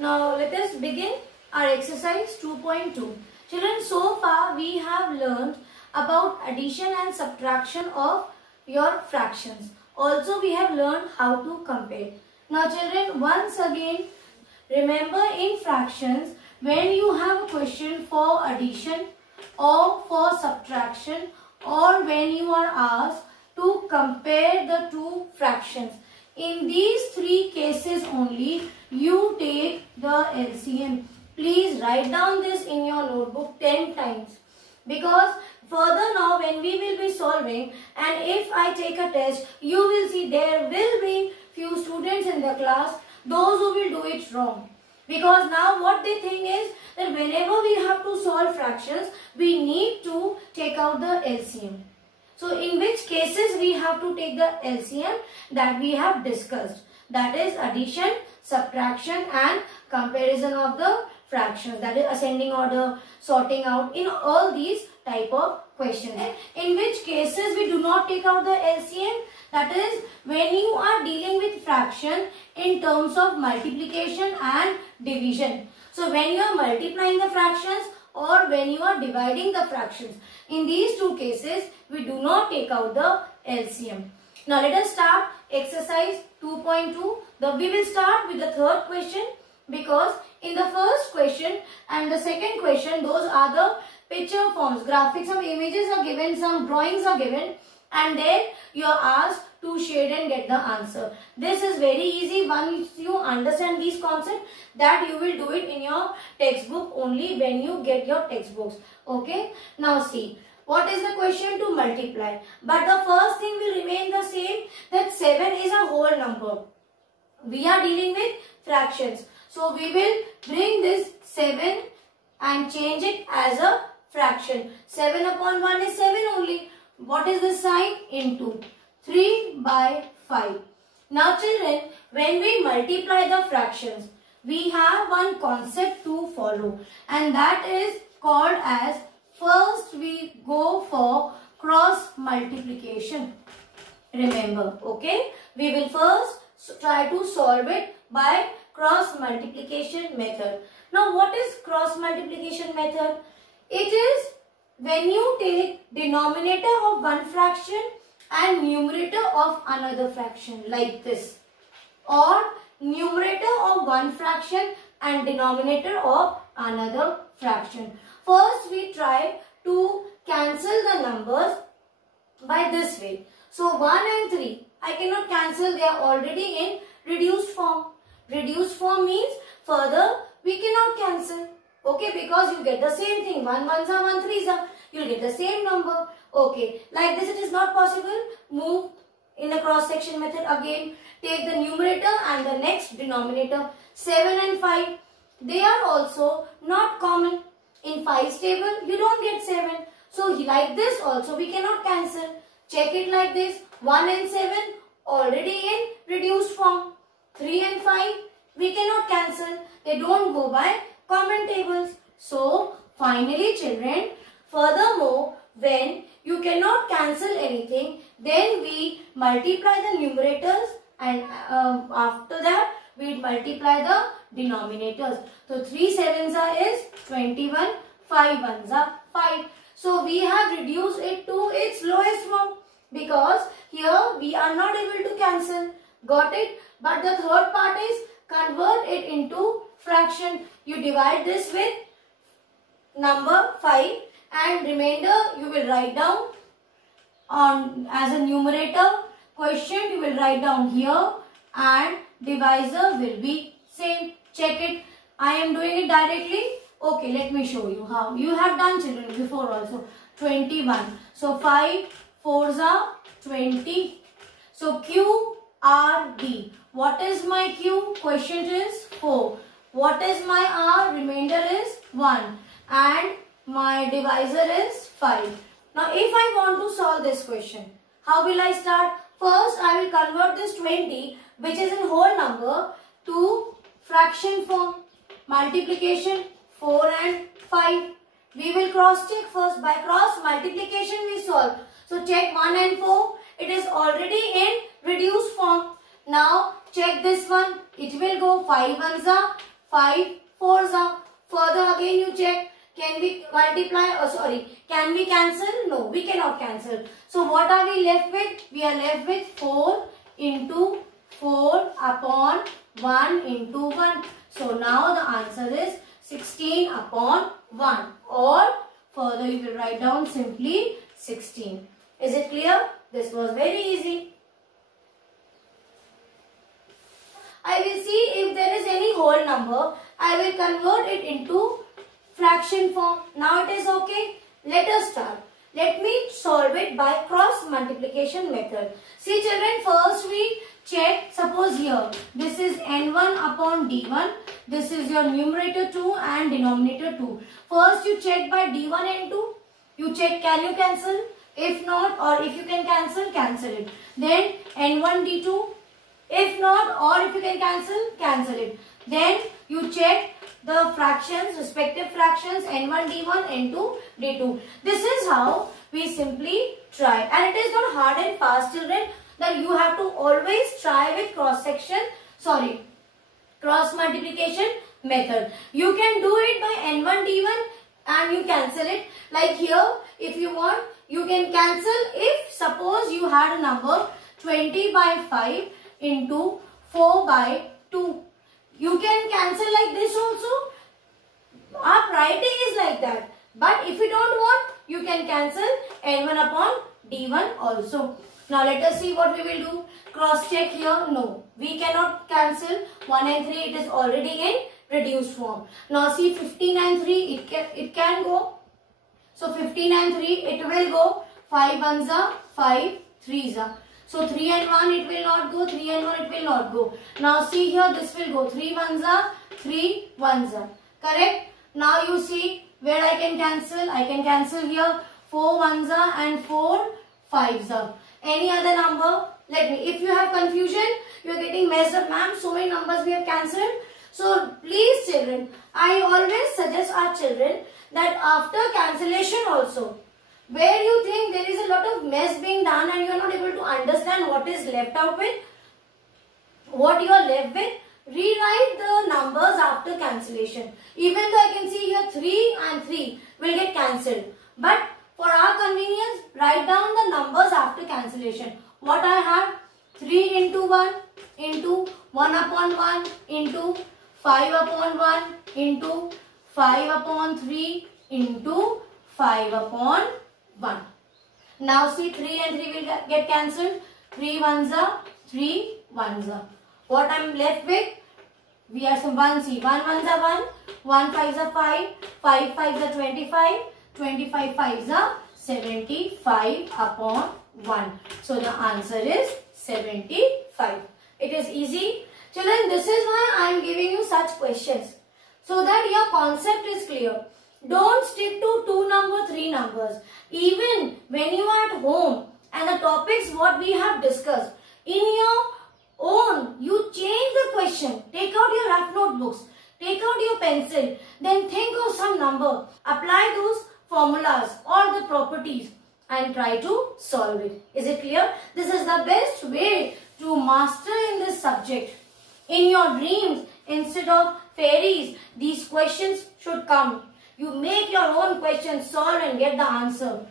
Now let us begin our exercise 2.2. Children, so far we have learned about addition and subtraction of your fractions. Also we have learned how to compare. Now children, once again remember, in fractions when you have a question for addition or for subtraction, or when you are asked to compare the two fractions, in these three cases only you take the LCM. Please write down this in your notebook 10 times, because further now when we will be solving, and if I take a test, you will see there will be few students in the class, those who will do it wrong. Because now what they think is that whenever we have to solve fractions, we need to take out the LCM. So in which cases we have to take the LCM, that we have discussed. That is addition, subtraction and comparison of the fractions. That is ascending order, sorting out, in all these type of questions. In which cases we do not take out the LCM, that is when you are dealing with fraction in terms of multiplication and division. So when you are multiplying the fractions or when you are dividing the fractions, in these two cases we do not take out the LCM. Now let us start exercise 2.2. We will start with the third question, because in the first question and the second question, those are the picture forms, graphics, some images are given, some drawings are given, and then you are asked to shade and get the answer. This is very easy. Once you understand these concepts, that you will do it in your textbook only when you get your textbooks. Okay. Now see, what is the question to multiply? But the first thing will remain the same, that 7 is a whole number. We are dealing with fractions. So we will bring this 7 and change it as a fraction. 7 upon 1 is 7 only. What is the sign? Into 3 by 5. Now children, when we multiply the fractions, we have one concept to follow, and that is called as, first we go for cross multiplication. Remember, okay? We will first try to solve it by cross multiplication method. Now what is cross multiplication method? It is when you take denominator of one fraction and numerator of another fraction, like this, or numerator of one fraction and denominator of another fraction. First we try to cancel the numbers by this way. So 1 and 3, I cannot cancel, they are already in reduced form. Reduced form means further we cannot cancel. Okay, because you get the same thing. 1 1s are 1 3s are. You will get the same number. Okay, like this it is not possible. Move in the cross section method again. Take the numerator and the next denominator. 7 and 5. They are also not common. In 5's table, you don't get 7. So like this also we cannot cancel. Check it like this. 1 and 7 already in reduced form. 3 and 5 we cannot cancel. They don't go by common tables. So finally children, furthermore, when you cannot cancel anything, then we multiply the numerators, and after that we multiply the denominators. So 3 7s are is 21, 5 1s are 5. So we have reduced it to its lowest form, because here we are not able to cancel. Got it? But the third part is convert it into fraction. You divide this with number 5 and remainder you will write down on as a numerator. Quotient you will write down here and divisor will be same. Check it. I am doing it directly. Okay, let me show you how. You have done children before also. 21. So 5 4s are 20. So Q R D. What is my Q? Quotient is 4. What is my R? Remainder is 1. And my divisor is 5. Now if I want to solve this question, how will I start? First I will convert this 20, which is in whole number, to fraction form. Multiplication 4 and 5. We will cross check first. By cross multiplication we solve. So check 1 and 4. It is already in reduced form. Now check this one. It will go 5 1s are 5 fours are. Further again you check. Can we multiply? Oh, sorry. Can we cancel? No, we cannot cancel. So what are we left with? We are left with 4 into 4 upon 1 into 1. So now the answer is 16 upon 1. Or further you will write down simply 16. Is it clear? This was very easy. I will see if there is any whole number. I will convert it into fraction form. Now it is okay. Let us start. Let me solve it by cross multiplication method. See children, first we check, suppose here this is n1 upon d1. This is your numerator 2 and denominator 2. First you check by d1 and 2. You check can you cancel? If not, or if you can cancel, cancel it. Then n1 d2. If not, or if you can cancel, cancel it. Then you check the fractions, respective fractions n1 d1, n2 d2. This is how we simply try. And it is not hard and fast children, that you have to always try with cross multiplication method. You can do it by n1 d1 and you cancel it. Like here, if you want, you can cancel if suppose you had a number 20 by 5 into 4 by 2. You can cancel like this also. Our priority is like that. But if you don't want, you can cancel n1 upon d1 also. Now let us see what we will do. Cross check here. No, we cannot cancel 1 and 3. It is already in reduced form. Now see 15 and 3. It can go. So 15 and 3 it will go. 5 ones are 5 3s are. So 3 and 1 it will not go. 3 and 1 it will not go. Now see here this will go. 3 ones are 3 ones are. Correct? Now you see where I can cancel. I can cancel here 4 ones are and 4 5s are. Any other number? Let me. If you have confusion, you are getting messed up, ma'am. So many numbers we have cancelled. So please children, I always suggest our children that after cancellation also, where you think there is a lot of mess being done and you are not able to understand what is left out with, what you are left with, rewrite the numbers after cancellation. Even though I can see here 3 and 3 will get cancelled. But for our convenience, write down the numbers after cancellation. What I have? 3 into 1 into 1 upon 1 into 5 upon 1 into 5 upon 3 into 5 upon 1. Now see 3 and 3 will get cancelled. 3 ones are 3 ones are. What I am left with? We are some 1 see. 1 ones are 1. 1 5s are 5. 5 5s are 25. 25 5s are 75 upon 1. So the answer is 75. It is easy. Children, this is why I am giving you such questions. So that your concept is clear. Don't stick to 2 number, 3 numbers. Even when you are at home and the topics what we have discussed, in your own, you change the question. Take out your rough notebooks. Take out your pencil. Then think of some number. Apply those formulas or the properties and try to solve it. Is it clear? This is the best way to master in this subject. In your dreams, instead of fairies, these questions should come. You make your own question, solve and get the answer.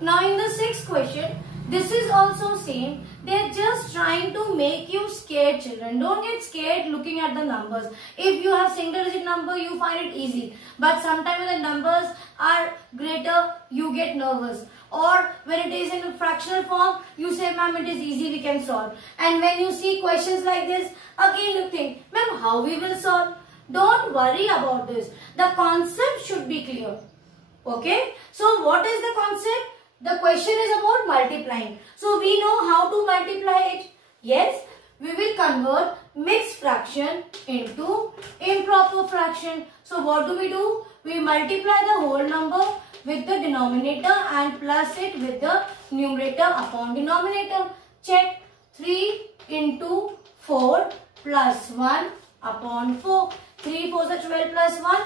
Now in the 6th question, this is also same. They are just trying to make you scared, children. Don't get scared looking at the numbers. If you have single digit number, you find it easy. But sometimes when the numbers are greater, you get nervous. Or when it is in a fractional form, you say, ma'am, it is easy, we can solve. And when you see questions like this, again you think, ma'am, how we will solve? Don't worry about this. The concept should be clear. Okay? So what is the concept? The question is about multiplying. So we know how to multiply it. Yes, we will convert mixed fraction into improper fraction. So what do? We multiply the whole number with the denominator and plus it with the numerator upon denominator. Check. 3 into 4 plus 1 upon 4. 3 4s are 12 plus 1,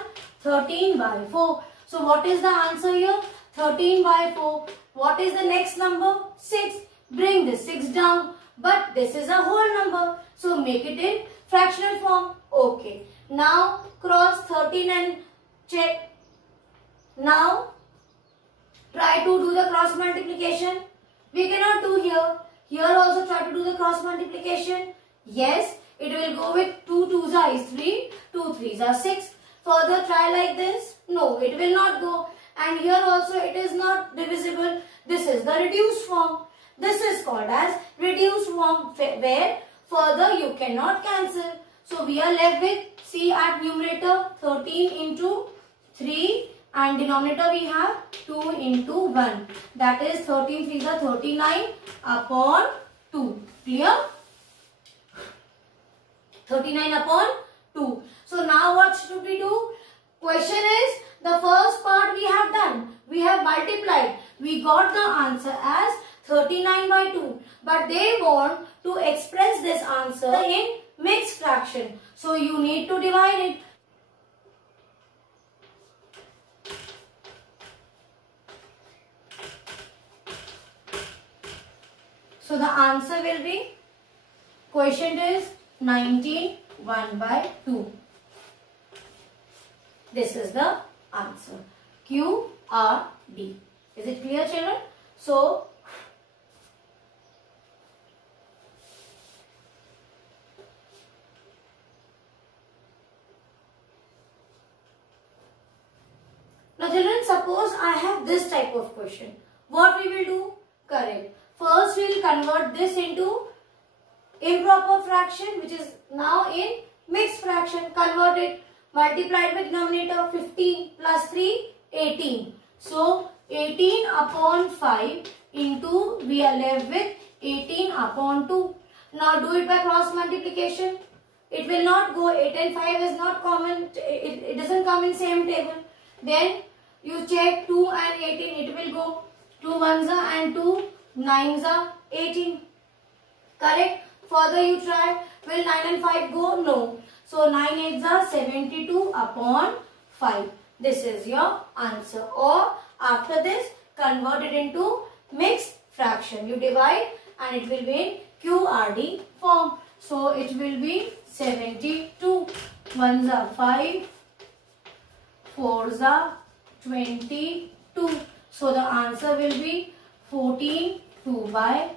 13 by 4. So what is the answer here? 13 by 4. What is the next number? 6. Bring the 6 down. But this is a whole number. So make it in fractional form. Okay. Now cross 13 and check. Now try to do the cross multiplication. We cannot do here. Here also try to do the cross multiplication. Yes, it will go with 2 2s are 3, 2 3s are 6. Further try like this. No, it will not go. And here also it is not divisible. This is the reduced form. This is called as reduced form where further you cannot cancel. So we are left with, see at numerator 13 into 3 and denominator we have 2 into 1. That is 13 3s are 39 upon 2. Clear? 39 upon 2. So now what should we do? Question is, the first part we have done. We have multiplied. We got the answer as 39 by 2. But they want to express this answer in mixed fraction. So you need to divide it. So the answer will be, quotient is 19 1 by 2. This is the answer. QRD. Is it clear, children? So now children, suppose I have this type of question. What we will do? Correct. First we will convert this into improper fraction, which is now in mixed fraction. Convert it. Multiplied with denominator 15 plus 3, 18. So 18 upon 5 into, we are left with 18 upon 2. Now do it by cross multiplication. It will not go. 8 and 5 is not common. It doesn't come in same table. Then you check 2 and 18. It will go. 2 1s are and 2 9s are 18. Correct? Further you try. Will 9 and 5 go? No. So 9 8s are 72 upon 5. This is your answer. Or after this, convert it into mixed fraction. You divide and it will be in QRD form. So it will be 72. 1s are 5. 4s are 22. So the answer will be 14 2 by